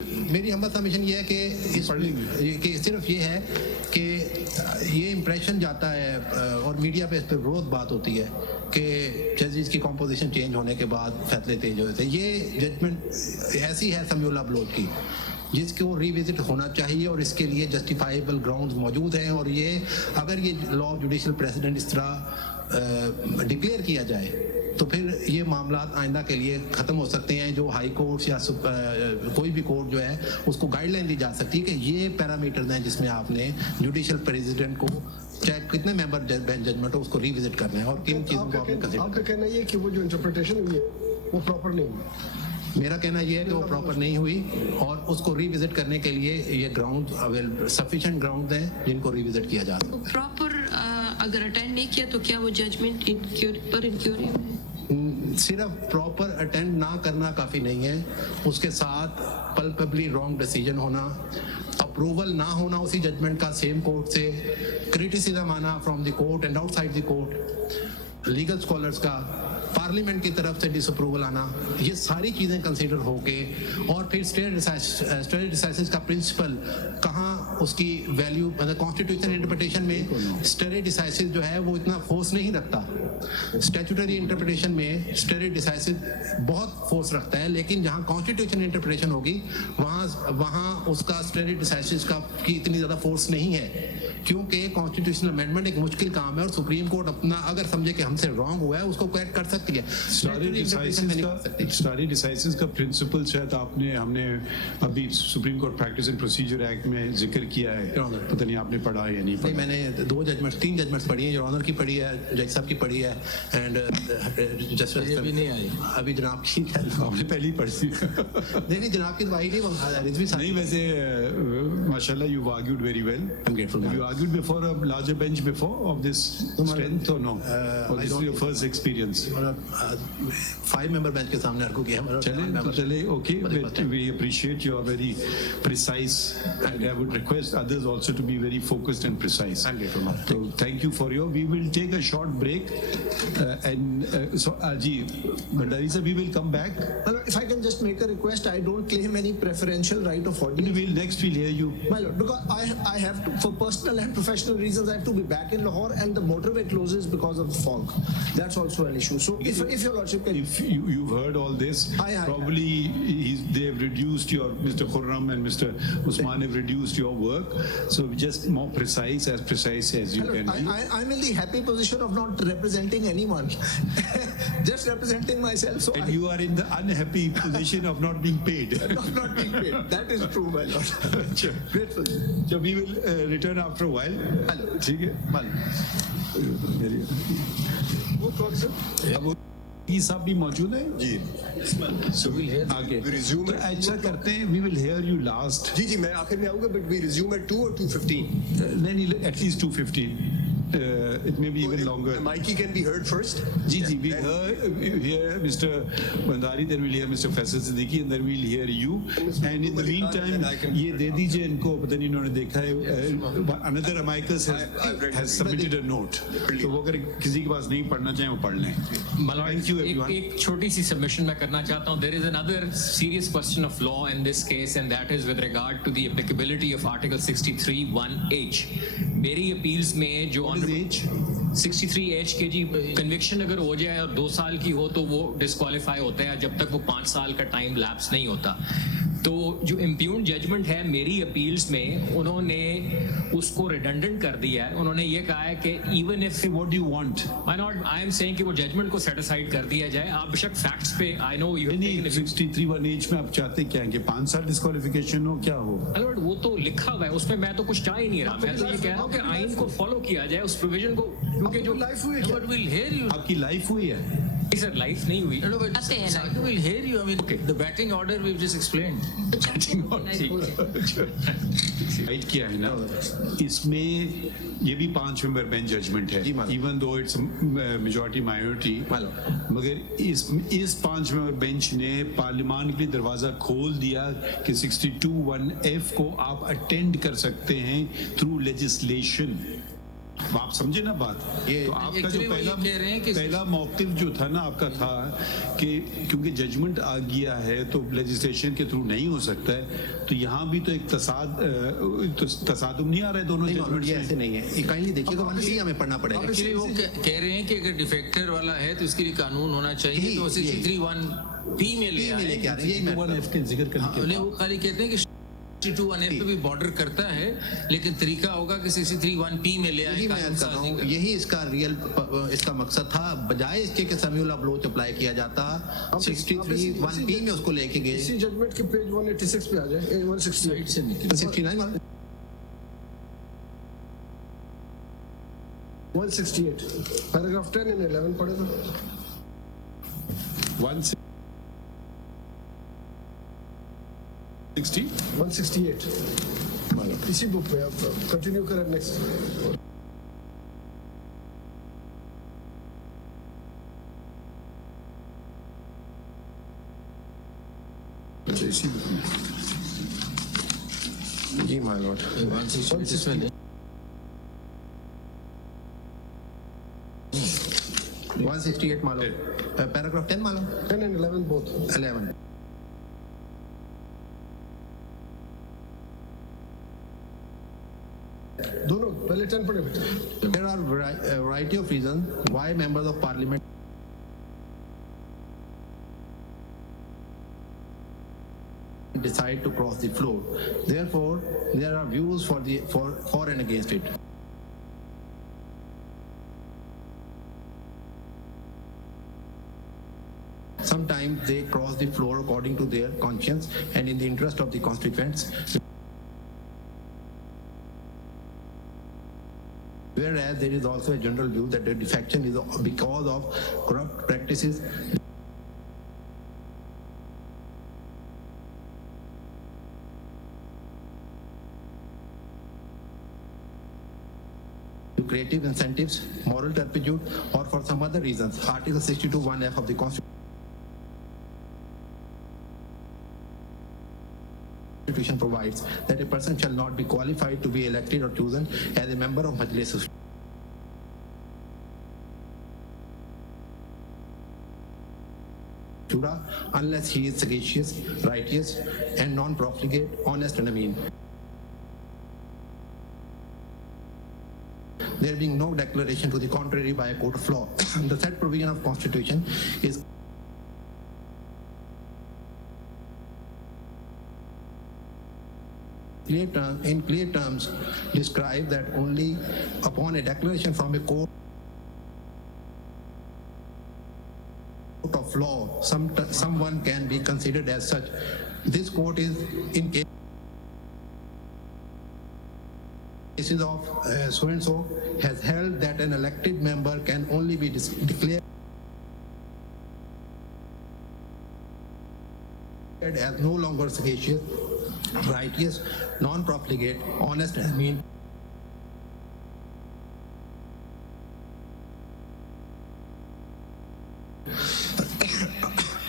میری ہم سبمیشن یہ ہے کہ صرف یہ ہے کہ یہ امپریشن جاتا ہے اور میڈیا پہ اس پہ روز بات ہوتی ہے کہ ججز کی کمپوزیشن چینج ہونے کے بعد فیصلے تیز ہوئے تھے. یہ ججمنٹ ایسی ہے سمیولا بلوچ کی جس کو ری وزٹ ہونا چاہیے اور اس کے لیے جسٹیفائیبل گراؤنڈز موجود ہیں. اور یہ اگر یہ لا آف جوڈیشل پریسیڈنٹ اس طرح ڈکلیئر کیا جائے تو پھر یہ معاملات آئندہ کے لیے ختم ہو سکتے ہیں. جو ہائی کورٹ یا کوئی بھی کورٹ جو ہے اس کو گائیڈ لائن دی جا سکتی ہے کہ یہ پیرامیٹرز ہیں جس میں آپ نے جوڈیشل پریزیڈنٹ کو چاہے کتنے ممبر ججمنٹ ہو اس کو ری وزٹ کرنا ہے اور کن چیزوں کو آپ نے کنسیڈر. آپ کا کہنا یہ کہ وہ جو انٹرپریٹیشن ہوئی ہے وہ پراپر نہیں ہوئی. میرا کہنا یہ ہے کہ وہ پراپر نہیں ہوئی اور اس کو ری وزٹ کرنے کے لیے یہ گراؤنڈ سفیشینٹ گراؤنڈ ہیں جن کو ری وزٹ کیا جا سکتا ہے. پراپر اگر اٹینڈ نہیں کیا تو کیا وہ ججمنٹ پر انکیوری ہے؟ صرف پراپر اٹینڈ نہ کرنا کافی نہیں ہے, اس کے ساتھ پلپبلی رانگ ڈیسیجن ہونا, اپروول نہ ہونا اسی ججمنٹ کا سیم کورٹ سے, کریٹیسزم آنا from the court and out side the court, legal scholars کا, پارلیمنٹ کی طرف سے ڈس اپروول آنا, یہ ساری چیزیں کنسیڈر ہو کے اور پھر اسٹیٹ ڈیسائسز کا پرنسپل کہاں اس کی ویلیو, مطلب کانسٹیٹیوشن انٹرپریٹیشن میں اسٹیٹ ڈیسائسز جو ہے وہ اتنا فورس نہیں رکھتا. اسٹیچوٹری انٹرپریٹیشن میں اسٹیٹ ڈیسائسز بہت فورس رکھتا ہے, لیکن جہاں کانسٹیٹیوشن انٹرپریٹیشن ہوگی وہاں اس کا اسٹیٹ ڈیسائسز کی اتنی زیادہ فورس نہیں ہے, کیونکہ کانسٹیٹیوشنل امینڈمنٹ ایک مشکل کام ہے اور سپریم کورٹ اپنا اگر سمجھے کہ ہم سے رانگ ہوا ہے اس کو کویٹ کر سکتی ہے. اسٹاری ڈیسائسز کا پرنسپل شاید ہم نے ابھی supreme court practice and procedure act میں ذکر کیا ہے, پتہ نہیں آپ نے پڑھا یا نہیں پڑھا. میں نے 3 ججمنٹس پڑھی ہیں, جو آنر کی پڑھی ہے, جج صاحب کی پڑھی ہے, اینڈ جسٹس بھی نہیں آئی ابھی جناب کی. آپ نے پہلی پڑھی نہیں جناب کی تو آئی نہیں. ویسے ماشاء اللہ you argued very well. You argued before a larger bench before of this strength or no? Or this is your first experience? 5 member bench کے سامنے argue کیا. چلے okay, but we appreciate you are very precise and I would request others also to be very focused and precise. So thank you for we will take a short break and so Aji Bhandari sir, we will come back. If I can just make a request, I don't claim any preferential right of audience. Next we'll hear you. My lord, because I have to, for personal and professional reasons, I have to be back in Lahore and the motorway closes because of the fog. That's also an issue. So if your lordship can... If you've heard all this, probably they have reduced your, Mr. Khurram and Mr. Usman have reduced your work. So just more precise as you can be. I'm in the happy position of not representing anyone. Just representing myself. So and you are in the unhappy position of not being paid. Not being paid. That is true, my lord. Grateful. So we will return after a while. Hello. ٹھیک ہے. یہ صاحب بھی موجود ہیں جی. آگے ایسا کرتے ہیں, we will hear you last. جی میں آخر میں آؤں گا, but we resume at 2 or 2:15. نہیں, at least 2:15. It may be even longer. Mikey can be heard first. G we hear Mr. Bhandari, then we'll hear Mr. Faisal Siddiqui, and then we'll hear you. And in the meantime, یہ دے دیجئے ان کو, پتہ نہیں انہوں نے دیکھا ہے, another amicus has submitted a note. تو وہ اگر کسی کے پاس نہیں پڑھنا چاہیں وہ پڑھ لیں. Thank you everyone. ایک چھوٹی سی سبمیشن میں کرنا چاہتا ہوں. There is another serious question of law in this case, and that is with regard to the applicability of Article 63(1)(h). میری اپیلز میں جو 63H کے جی کنوکشن اگر ہو جائے اور 2 سال کی ہو تو وہ ڈسکوالیفائی ہوتا ہے جب تک وہ 5 سال کا ٹائم لیپس نہیں ہوتا. تو جو امپیونڈ ججمنٹ ہے میری اپیلز میں انہوں نے اس کو ریڈنڈنٹ کر دیا ہے. انہوں نے یہ کہا ہے کہ even if what do you want? I am seeing کہ وہ ججمنٹ کو سیٹ اسائڈ کر دیا جائے. آپ بشک فیکٹس پہ آئی نو یو 63(1)(h) میں آپ چاہتے کیا ہیں کہ 5 سال ڈسکوالیفیکیشن ہو, کیا ہو؟ وہ تو لکھا ہوا ہے اس میں, میں تو کچھ چاہ ہی نہیں رہا. میں تو یہ کہہ رہا ہوں کہ آئین کو فالو کیا جائے, اس پروویژن کو, کیونکہ جو لائف ہوئی ہے. آپ کی لائف ہوئی ہے سر, لائف نہیں ہوئی. We'll hear you. I mean, okay. The batting order we've just explained. Right کیا ہے نا, اس میں یہ بھی 5 ممبر بینچ ججمنٹ ہے, even though it's majority minority, مگر اس 5 ممبر بینچ نے پارلیمان کے لیے دروازہ کھول دیا کہ 62(1)(f) کو آپ اٹینڈ کر سکتے ہیں تھرو لیجسلیشن. आप समझे ना बात। ये तो आपका जो actually वो ये कह रहे हैं कि पहला मौकिफ जो था ना आपका था कि क्योंकि जजमेंट आ गया है तो लेजिस्लेशन के थ्रू नहीं हो सकता है, तो यहाँ भी तो एक तसादुम नहीं आ रहा है दोनों नहीं मालूम, ये जजमेंट ऐसे नहीं है। काइंडली देखिएगा, 1 हमें पढ़ना पड़ेगा। एक्चुअली वो कह रहे हैं कि अगर डिफेक्टर वाला है तो इसके लिए कानून होना चाहिए, तो 63(1)(p) में ले आए। लेके आ रहे हैं, यही मैं 1F के जिक्र करने के नहीं, वो खाली कहते हैं कि 62(1)(f) पे भी बॉर्डर करता है, लेकिन तरीका होगा कि 63(1)(p) में ले आए यही मैं कानून कर रहा साजी हूँ, का। यही इसका इसका मकसद था। बजाय इसके कि समीउल अप्रोच अप्लाई किया जाता, 63(1)(p) में उसको लेके गए। इसी जजमेंट के पेज 186 पे आ जाए, 168 से निकल 69 मालूम? 168 पैराग्राफ 10 and 11 पढ़ेगा। 168 इसी बुक में आप कंटिन्यू करें नेक्स्ट। अच्छा इसी बुक में जी माय लॉर्ड। 168 इसमें नहीं। 168 मालूम, पैराग्राफ 10 मालूम, 10 and 11 both। 11। दोनों पहले 10 पढ़े बेटा। There are a variety of reasons why members of parliament decide to cross the floor. Therefore, there are views for and against it. Sometimes they cross the floor according to their conscience and in the interest of the constituents. Whereas there is also a general view that the defection is because of corrupt practices. To creative incentives, moral turpitude, or for some other reasons. Article 62(1)(f) of the Constitution provides that a person shall not be qualified to be elected or chosen as a member of Majlis Shura unless he is sagacious, righteous, and non-profligate, honest, and ameen. There being no declaration to the contrary by a court of law, the said provision of Constitution is in clear terms describe that only upon a declaration from a court of law someone can be considered as such. This court is in cases of so and so has held that an elected member can only be declared as no longer sagacious, righteous, non-profligate, honest, and mean.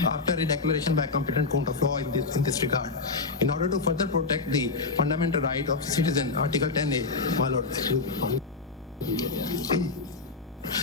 After a declaration by a competent court of law in this regard, in order to further protect the fundamental right of citizen, Article 10A, my lord, excuse me.